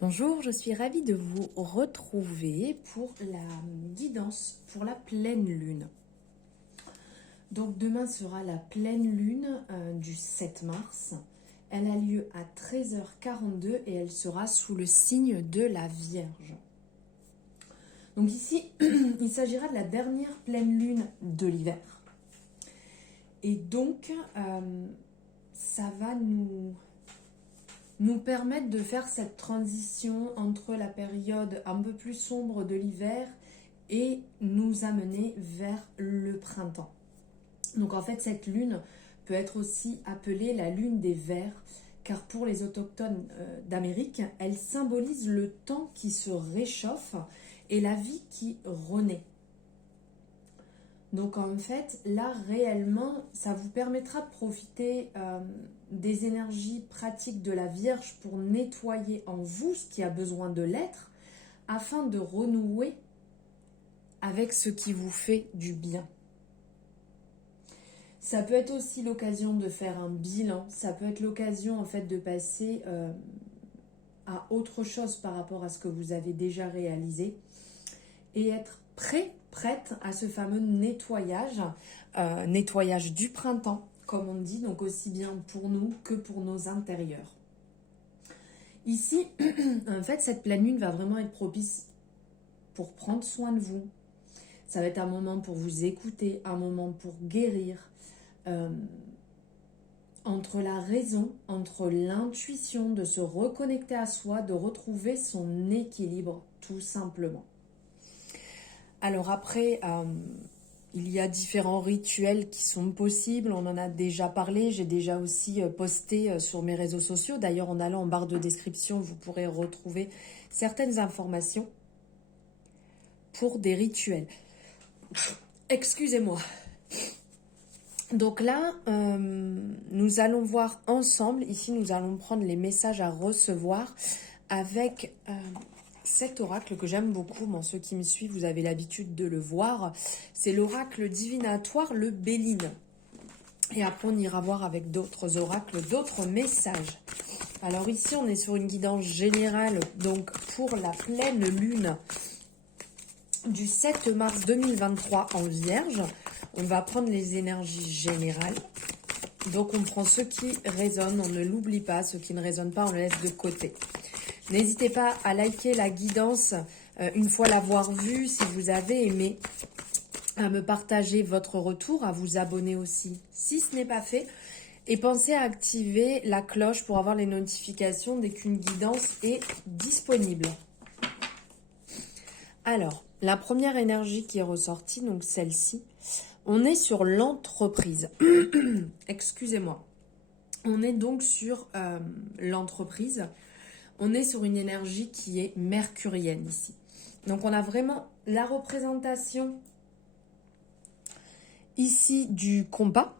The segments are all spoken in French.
Bonjour, je suis ravie de vous retrouver pour la guidance pour la pleine lune. Donc demain sera la pleine lune du 7 mars. Elle a lieu à 13h42 et elle sera sous le signe de la Vierge. Donc ici, il s'agira de la dernière pleine lune de l'hiver. Et donc, ça va nous permettre de faire cette transition entre la période un peu plus sombre de l'hiver et nous amener vers le printemps. Donc en fait, cette lune peut être aussi appelée la lune des vers, car pour les autochtones d'Amérique, elle symbolise le temps qui se réchauffe et la vie qui renaît. Donc en fait, là réellement, ça vous permettra de profiter des énergies pratiques de la Vierge pour nettoyer en vous ce qui a besoin de l'être, afin de renouer avec ce qui vous fait du bien. Ça peut être aussi l'occasion de faire un bilan, ça peut être l'occasion en fait de passer à autre chose par rapport à ce que vous avez déjà réalisé et être prête à ce fameux nettoyage, nettoyage du printemps, comme on dit, donc aussi bien pour nous que pour nos intérieurs. Ici, en fait, cette pleine lune va vraiment être propice pour prendre soin de vous. Ça va être un moment pour vous écouter, un moment pour guérir, entre la raison, entre l'intuition, de se reconnecter à soi, de retrouver son équilibre, tout simplement. Alors après, il y a différents rituels qui sont possibles, on en a déjà parlé, j'ai déjà aussi posté sur mes réseaux sociaux. D'ailleurs, en allant en barre de description, vous pourrez retrouver certaines informations pour des rituels. Excusez-moi. Donc là, nous allons voir ensemble, ici nous allons prendre les messages à recevoir avec cet oracle que j'aime beaucoup. Bon, ceux qui me suivent, vous avez l'habitude de le voir. C'est l'oracle divinatoire, le Béline. Et après, on ira voir avec d'autres oracles, d'autres messages. Alors ici, on est sur une guidance générale, donc pour la pleine lune du 7 mars 2023 en Vierge. On va prendre les énergies générales. Donc on prend ce qui résonne, on ne l'oublie pas. Ce qui ne résonne pas, on le laisse de côté. N'hésitez pas à liker la guidance une fois l'avoir vue, si vous avez aimé, à me partager votre retour, à vous abonner aussi si ce n'est pas fait. Et pensez à activer la cloche pour avoir les notifications dès qu'une guidance est disponible. Alors, la première énergie qui est ressortie, donc celle-ci, on est sur l'entreprise. Excusez-moi. On est donc sur l'entreprise. On est sur une énergie qui est mercurienne ici. Donc on a vraiment la représentation ici du compas.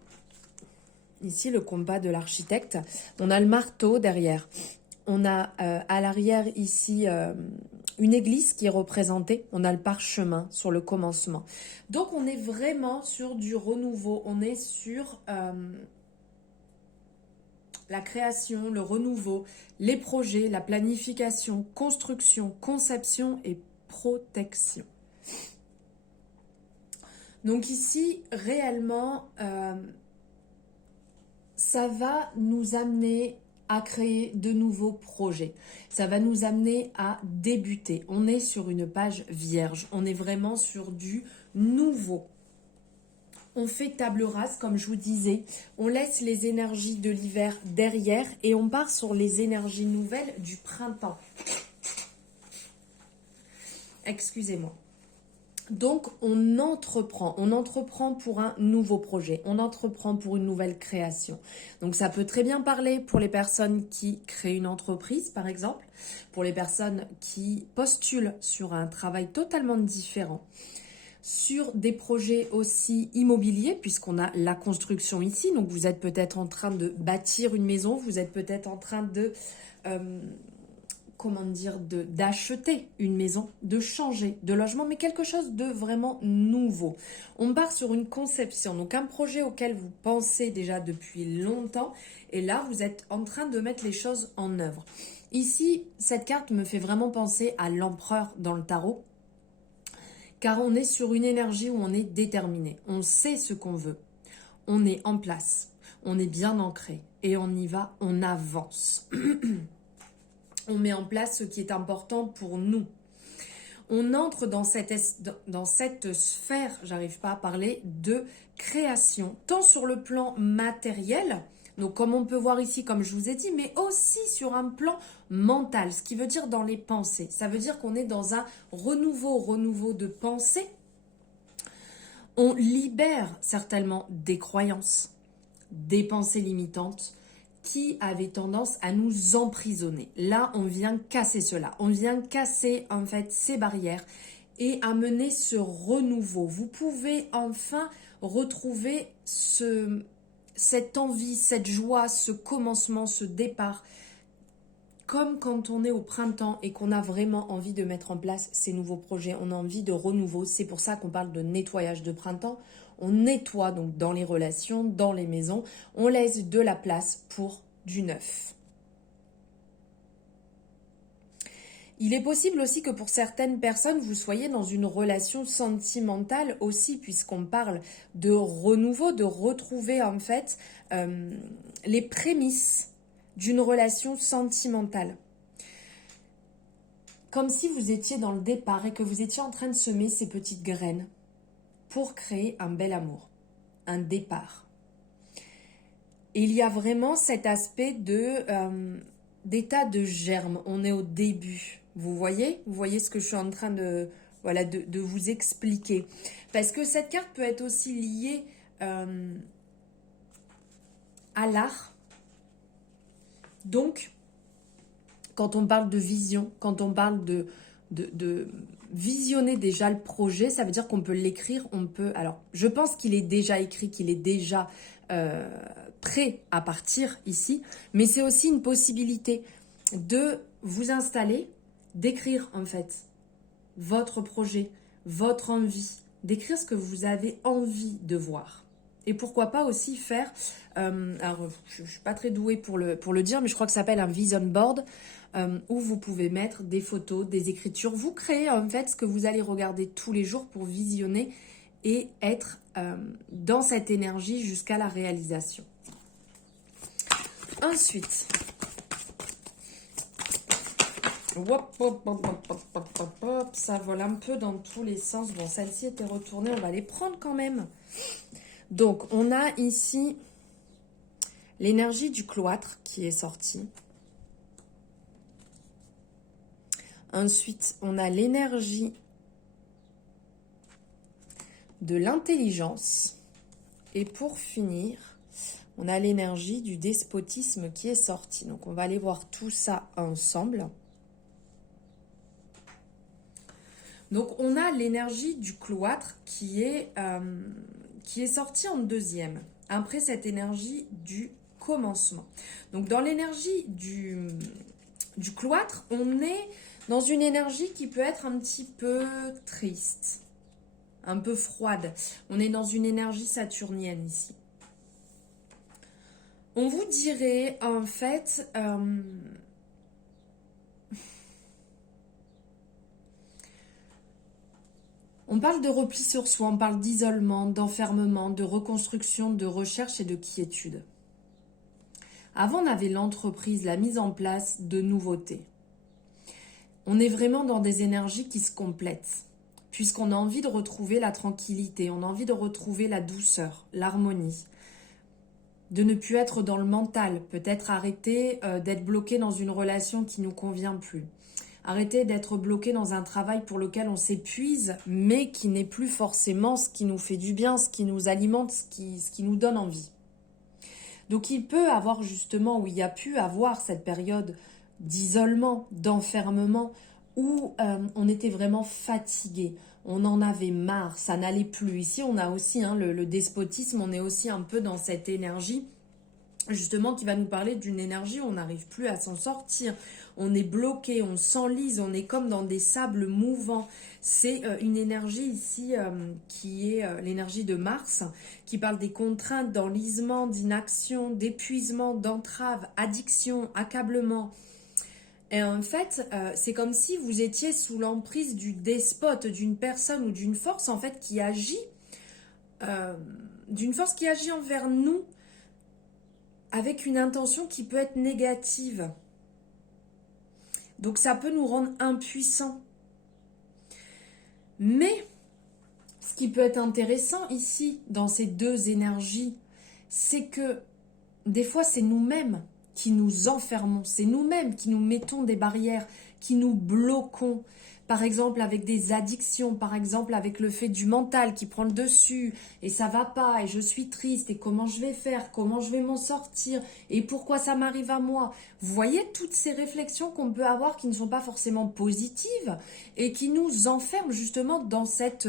Ici le compas de l'architecte. On a le marteau derrière. On a à l'arrière ici une église qui est représentée. On a le parchemin sur le commencement. Donc on est vraiment sur du renouveau. On est sur la création, le renouveau, les projets, la planification, construction, conception et protection. Donc ici, réellement, ça va nous amener à créer de nouveaux projets. Ça va nous amener à débuter. On est sur une page vierge. On est vraiment sur du nouveau. On fait table rase, comme je vous disais. On laisse les énergies de l'hiver derrière et on part sur les énergies nouvelles du printemps. Excusez-moi. Donc, on entreprend pour un nouveau projet, on entreprend pour une nouvelle création. Donc, ça peut très bien parler pour les personnes qui créent une entreprise, par exemple, pour les personnes qui postulent sur un travail totalement différent, sur des projets aussi immobiliers, puisqu'on a la construction ici. Donc, vous êtes peut-être en train de bâtir une maison, vous êtes peut-être en train de... d'acheter une maison, de changer de logement, mais quelque chose de vraiment nouveau. On part sur une conception, donc un projet auquel vous pensez déjà depuis longtemps, et là, vous êtes en train de mettre les choses en œuvre. Ici, cette carte me fait vraiment penser à l'empereur dans le tarot, car on est sur une énergie où on est déterminé. On sait ce qu'on veut. On est en place. On est bien ancré. Et on y va, on avance. On met en place ce qui est important pour nous. On entre dans cette sphère, j'arrive pas à parler, de création, tant sur le plan matériel, donc comme on peut voir ici, comme je vous ai dit, mais aussi sur un plan mental, ce qui veut dire dans les pensées. Ça veut dire qu'on est dans un renouveau de pensée. On libère certainement des croyances, des pensées limitantes qui avaient tendance à nous emprisonner. Là, on vient casser cela. On vient casser en fait ces barrières et amener ce renouveau. Vous pouvez enfin retrouver cette envie, cette joie, ce commencement, ce départ. Comme quand on est au printemps et qu'on a vraiment envie de mettre en place ces nouveaux projets, on a envie de renouveau. C'est pour ça qu'on parle de nettoyage de printemps. On nettoie donc dans les relations, dans les maisons. On laisse de la place pour du neuf. Il est possible aussi que pour certaines personnes, vous soyez dans une relation sentimentale aussi, puisqu'on parle de renouveau, de retrouver en fait les prémices d'une relation sentimentale. Comme si vous étiez dans le départ et que vous étiez en train de semer ces petites graines pour créer un bel amour, un départ. Et il y a vraiment cet aspect d'état de germe. On est au début. Vous voyez ce que je suis en train de vous expliquer. Parce que cette carte peut être aussi liée à l'art. Donc, quand on parle de vision, quand on parle de visionner déjà le projet, ça veut dire qu'on peut l'écrire, alors, je pense qu'il est déjà écrit, qu'il est déjà prêt à partir ici, mais c'est aussi une possibilité de vous installer, d'écrire en fait votre projet, votre envie, d'écrire ce que vous avez envie de voir. Et pourquoi pas aussi faire, alors je ne suis pas très douée pour le dire, mais je crois que ça s'appelle un vision board, où vous pouvez mettre des photos, des écritures. Vous créez en fait ce que vous allez regarder tous les jours pour visionner et être dans cette énergie jusqu'à la réalisation. Ensuite, ça vole un peu dans tous les sens. Bon, celle-ci était retournée, on va les prendre quand même. Donc, on a ici l'énergie du cloître qui est sortie. Ensuite, on a l'énergie de l'intelligence. Et pour finir, on a l'énergie du despotisme qui est sortie. Donc, on va aller voir tout ça ensemble. Donc, on a l'énergie du cloître qui est sortie en deuxième. Après cette énergie du commencement. Donc, dans l'énergie du cloître, on est dans une énergie qui peut être un petit peu triste, un peu froide. On est dans une énergie saturnienne ici. On vous dirait en fait... on parle de repli sur soi, on parle d'isolement, d'enfermement, de reconstruction, de recherche et de quiétude. Avant, on avait l'entreprise, la mise en place de nouveautés. On est vraiment dans des énergies qui se complètent, puisqu'on a envie de retrouver la tranquillité, on a envie de retrouver la douceur, l'harmonie, de ne plus être dans le mental, peut-être arrêter d'être bloqué dans une relation qui ne nous convient plus. Arrêter d'être bloqué dans un travail pour lequel on s'épuise, mais qui n'est plus forcément ce qui nous fait du bien, ce qui nous alimente, ce qui nous donne envie. Donc il peut avoir justement, où il y a pu avoir cette période d'isolement, d'enfermement, où on était vraiment fatigué, on en avait marre, ça n'allait plus. Ici, on a aussi le despotisme, on est aussi un peu dans cette énergie, justement, qui va nous parler d'une énergie où on n'arrive plus à s'en sortir. On est bloqué, on s'enlise, on est comme dans des sables mouvants. C'est une énergie ici qui est l'énergie de Mars, qui parle des contraintes, d'enlisement, d'inaction, d'épuisement, d'entrave, addiction, accablement. Et en fait, c'est comme si vous étiez sous l'emprise du despote, d'une personne ou d'une force en fait qui agit, euh, d'une force qui agit envers nous avec une intention qui peut être négative. Donc ça peut nous rendre impuissants. Mais ce qui peut être intéressant ici, dans ces deux énergies, c'est que des fois c'est nous-mêmes qui nous enfermons, c'est nous-mêmes qui nous mettons des barrières, qui nous bloquons. Par exemple avec des addictions, par exemple avec le fait du mental qui prend le dessus et ça va pas et je suis triste et comment je vais faire, comment je vais m'en sortir et pourquoi ça m'arrive à moi. Vous voyez toutes ces réflexions qu'on peut avoir qui ne sont pas forcément positives et qui nous enferment justement dans cette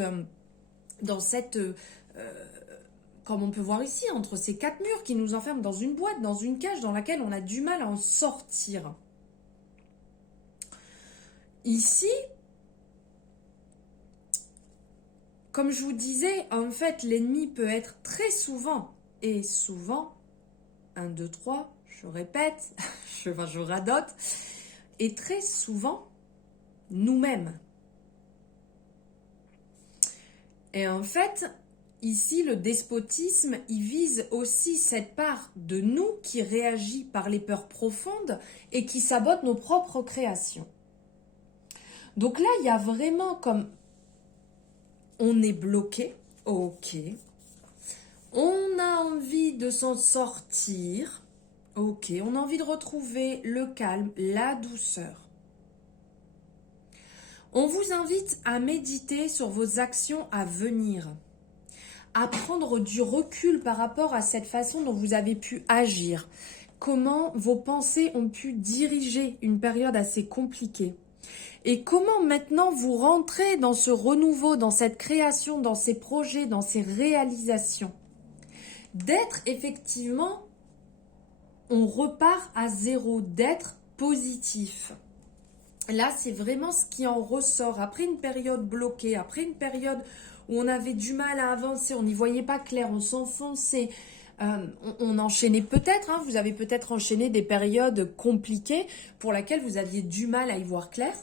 comme on peut voir ici, entre ces quatre murs qui nous enferment dans une boîte, dans une cage dans laquelle on a du mal à en sortir. Ici, comme je vous disais, en fait, l'ennemi peut être très souvent, et souvent, 1, 2, 3, je répète, je radote, et très souvent, nous-mêmes. Et en fait, ici, le despotisme, il vise aussi cette part de nous qui réagit par les peurs profondes et qui sabote nos propres créations. Donc là, il y a vraiment comme on est bloqué, ok. On a envie de s'en sortir, ok. On a envie de retrouver le calme, la douceur. On vous invite à méditer sur vos actions à venir, à prendre du recul par rapport à cette façon dont vous avez pu agir, comment vos pensées ont pu diriger une période assez compliquée. Et comment maintenant vous rentrez dans ce renouveau, dans cette création, dans ces projets, dans ces réalisations. D'être effectivement, on repart à zéro, d'être positif. Là, c'est vraiment ce qui en ressort. Après une période bloquée, après une période où on avait du mal à avancer, on n'y voyait pas clair, on s'enfonçait, on enchaînait peut-être, hein, vous avez peut-être enchaîné des périodes compliquées pour lesquelles vous aviez du mal à y voir clair.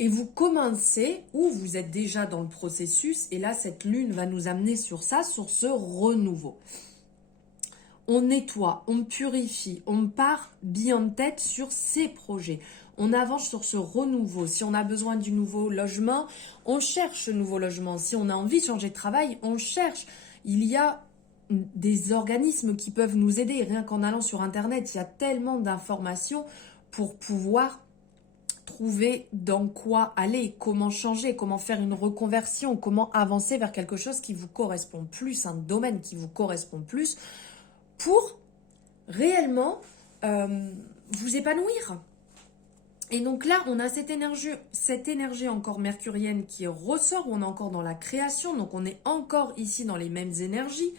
Et vous commencez, ou vous êtes déjà dans le processus, et là cette lune va nous amener sur ça, sur ce renouveau. On nettoie, on purifie, on part bien en tête sur ces projets. On avance sur ce renouveau. Si on a besoin du nouveau logement, on cherche ce nouveau logement. Si on a envie de changer de travail, on cherche. Il y a des organismes qui peuvent nous aider. Rien qu'en allant sur Internet, il y a tellement d'informations pour pouvoir trouver dans quoi aller, comment changer, comment faire une reconversion, comment avancer vers quelque chose qui vous correspond plus, un domaine qui vous correspond plus, pour réellement vous épanouir. Et donc là, on a cette énergie encore mercurienne qui ressort, où on est encore dans la création, donc on est encore ici dans les mêmes énergies,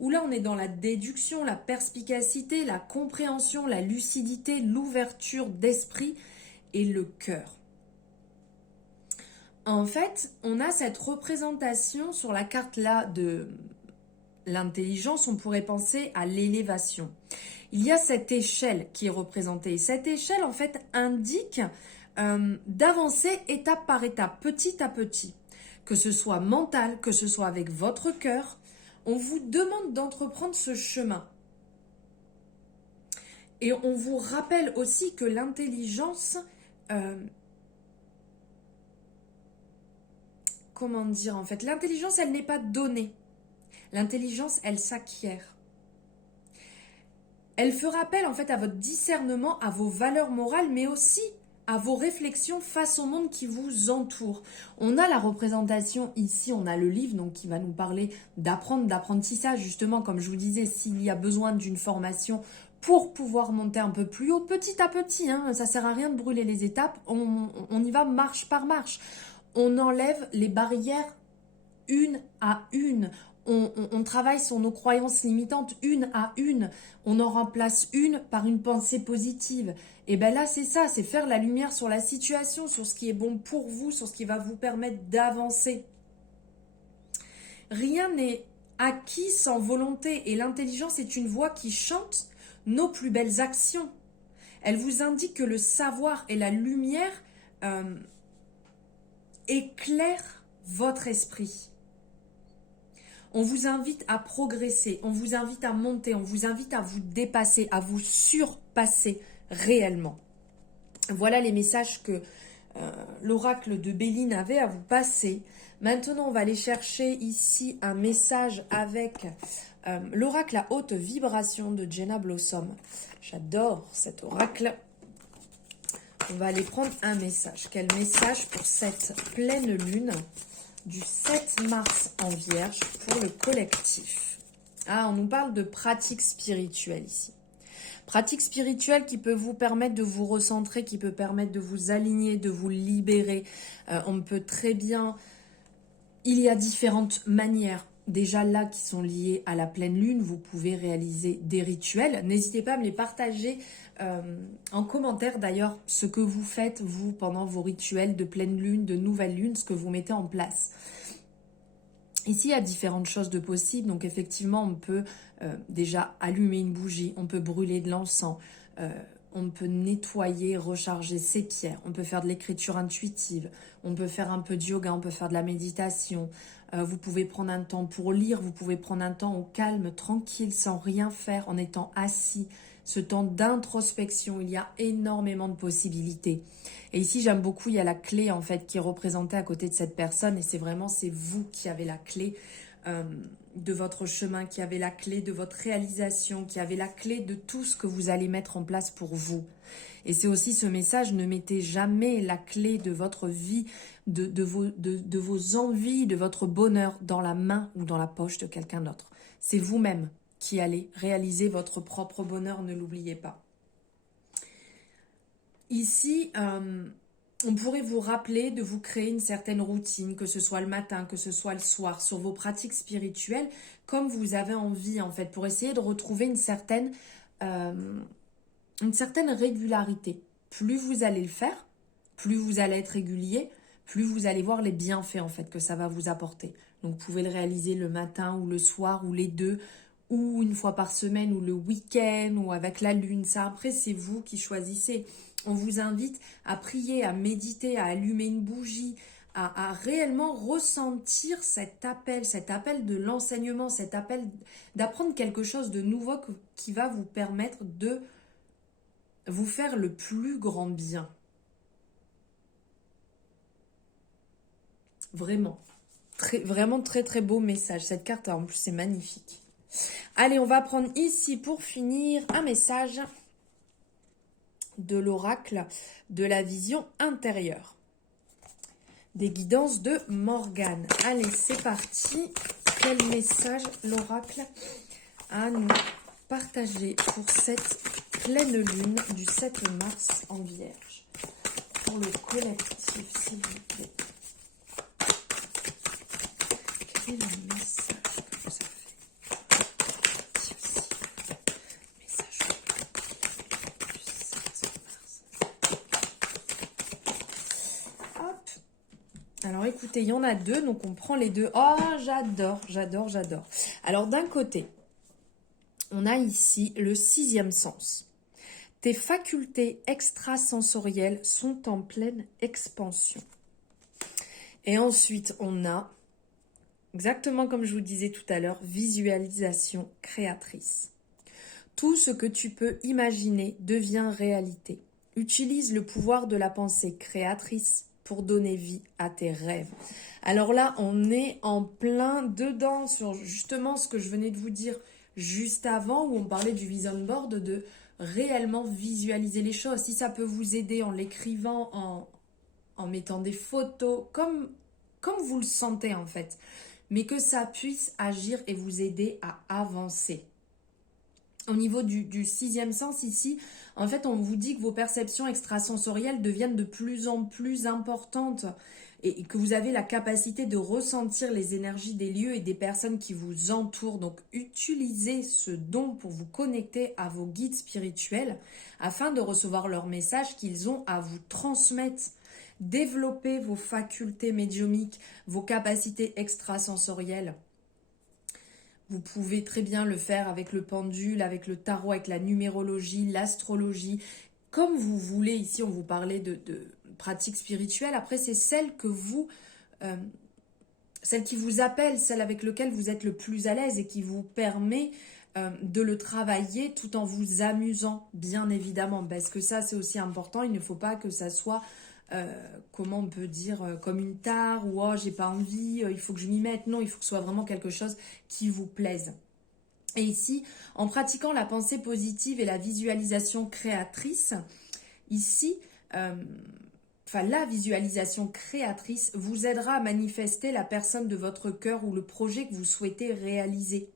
où là on est dans la déduction, la perspicacité, la compréhension, la lucidité, l'ouverture d'esprit et le cœur. En fait, on a cette représentation sur la carte là de l'intelligence, on pourrait penser à l'élévation. Il y a cette échelle qui est représentée. Cette échelle, en fait, indique d'avancer étape par étape, petit à petit. Que ce soit mental, que ce soit avec votre cœur, on vous demande d'entreprendre ce chemin. Et on vous rappelle aussi que l'intelligence... comment dire en fait, l'intelligence, elle n'est pas donnée. L'intelligence, elle s'acquiert. Elle fait appel en fait à votre discernement, à vos valeurs morales, mais aussi à vos réflexions face au monde qui vous entoure. On a la représentation ici, on a le livre donc qui va nous parler d'apprendre, d'apprentissage, justement, comme je vous disais, s'il y a besoin d'une formation pour pouvoir monter un peu plus haut, petit à petit, hein, ça sert à rien de brûler les étapes, on y va marche par marche. On enlève les barrières une à une. On travaille sur nos croyances limitantes une à une. On en remplace une par une pensée positive. Et bien là, c'est ça, c'est faire la lumière sur la situation, sur ce qui est bon pour vous, sur ce qui va vous permettre d'avancer. Rien n'est acquis sans volonté. Et l'intelligence est une voix qui chante nos plus belles actions. Elle vous indique que le savoir et la lumière éclairent votre esprit. On vous invite à progresser, on vous invite à monter, on vous invite à vous dépasser, à vous surpasser réellement. Voilà les messages que l'oracle de Béline avait à vous passer. Maintenant, on va aller chercher ici un message avec l'oracle à haute vibration de Jenna Blossom. J'adore cet oracle. On va aller prendre un message. Quel message pour cette pleine lune du 7 mars en Vierge pour le collectif? Ah, on nous parle de pratique spirituelle ici. Pratique spirituelle qui peut vous permettre de vous recentrer, qui peut permettre de vous aligner, de vous libérer. On peut très bien... Il y a différentes manières. Déjà là qui sont liées à la pleine lune, vous pouvez réaliser des rituels. N'hésitez pas à me les partager en commentaire d'ailleurs, ce que vous faites vous pendant vos rituels de pleine lune, de nouvelle lune, ce que vous mettez en place. Ici, il y a différentes choses de possibles. Donc effectivement, on peut déjà allumer une bougie, on peut brûler de l'encens, on peut nettoyer, recharger ses pierres, on peut faire de l'écriture intuitive, on peut faire un peu de yoga, on peut faire de la méditation. Vous pouvez prendre un temps pour lire, vous pouvez prendre un temps au calme, tranquille, sans rien faire, en étant assis. Ce temps d'introspection, il y a énormément de possibilités. Et ici, j'aime beaucoup, il y a la clé en fait qui est représentée à côté de cette personne. Et c'est vous qui avez la clé de votre chemin, qui avez la clé de votre réalisation, qui avez la clé de tout ce que vous allez mettre en place pour vous. Et c'est aussi ce message, ne mettez jamais la clé de votre vie, de vos envies, de votre bonheur dans la main ou dans la poche de quelqu'un d'autre. C'est vous-même qui allez réaliser votre propre bonheur, ne l'oubliez pas. Ici, on pourrait vous rappeler de vous créer une certaine routine, que ce soit le matin, que ce soit le soir, sur vos pratiques spirituelles, comme vous avez envie en fait, pour essayer de retrouver une certaine régularité. Plus vous allez le faire, plus vous allez être régulier, plus vous allez voir les bienfaits en fait que ça va vous apporter. Donc vous pouvez le réaliser le matin ou le soir ou les deux, ou une fois par semaine ou le week-end ou avec la lune. Ça après c'est vous qui choisissez. On vous invite à prier, à méditer, à allumer une bougie, à réellement ressentir cet appel de l'enseignement, cet appel d'apprendre quelque chose de nouveau qui va vous permettre de vous faire le plus grand bien. Vraiment. Vraiment très très beau message. Cette carte en plus c'est magnifique. Allez, on va prendre ici pour finir un message de l'oracle de la vision intérieure. Des guidances de Morgane. Allez, c'est parti. Quel message l'oracle a à nous partager pour cette pleine lune du 7 mars en Vierge? Pour le collectif, s'il vous plaît. Quel est le message que vous avez? Alors écoutez, il y en a deux, donc on prend les deux. Oh, j'adore. Alors d'un côté, on a ici le 6e sens. Tes facultés extrasensorielles sont en pleine expansion. Et ensuite, on a, exactement comme je vous disais tout à l'heure, visualisation créatrice. Tout ce que tu peux imaginer devient réalité. Utilise le pouvoir de la pensée créatrice pour donner vie à tes rêves. Alors là, on est en plein dedans sur justement ce que je venais de vous dire juste avant, où on parlait du vision board, de réellement visualiser les choses. Si ça peut vous aider en l'écrivant, en mettant des photos, comme vous le sentez en fait, mais que ça puisse agir et vous aider à avancer. Au niveau du 6e sens ici, en fait, on vous dit que vos perceptions extrasensorielles deviennent de plus en plus importantes et que vous avez la capacité de ressentir les énergies des lieux et des personnes qui vous entourent. Donc, utilisez ce don pour vous connecter à vos guides spirituels afin de recevoir leurs messages qu'ils ont à vous transmettre. Développez vos facultés médiumniques, vos capacités extrasensorielles. Vous pouvez très bien le faire avec le pendule, avec le tarot, avec la numérologie, l'astrologie, comme vous voulez. Ici, on vous parlait de pratiques spirituelles. Après, c'est celle qui vous appelle, celle avec laquelle vous êtes le plus à l'aise et qui vous permet de le travailler tout en vous amusant, bien évidemment. Parce que ça, c'est aussi important. Il ne faut pas que ça soit, comment on peut dire, comme une tare ou oh, j'ai pas envie, il faut que je m'y mette. Non, il faut que ce soit vraiment quelque chose qui vous plaise. Et ici, en pratiquant la pensée positive et la visualisation créatrice, ici, la visualisation créatrice vous aidera à manifester la personne de votre cœur ou le projet que vous souhaitez réaliser.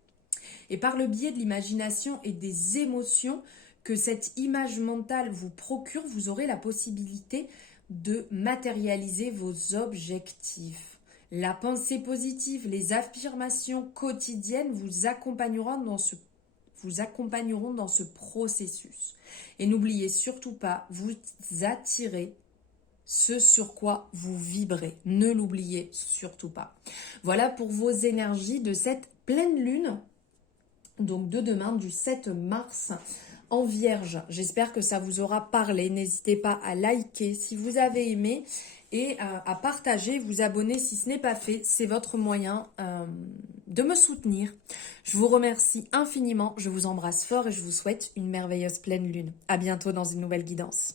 Et par le biais de l'imagination et des émotions que cette image mentale vous procure, vous aurez la possibilité de matérialiser vos objectifs. La pensée positive, les affirmations quotidiennes vous accompagneront dans ce processus. Et n'oubliez surtout pas, vous attirez ce sur quoi vous vibrez. Ne l'oubliez surtout pas. Voilà pour vos énergies de cette pleine lune, donc de demain, du 7 mars en Vierge. J'espère que ça vous aura parlé. N'hésitez pas à liker si vous avez aimé et à partager, vous abonner si ce n'est pas fait. C'est votre moyen de me soutenir. Je vous remercie infiniment. Je vous embrasse fort et je vous souhaite une merveilleuse pleine lune. À bientôt dans une nouvelle guidance.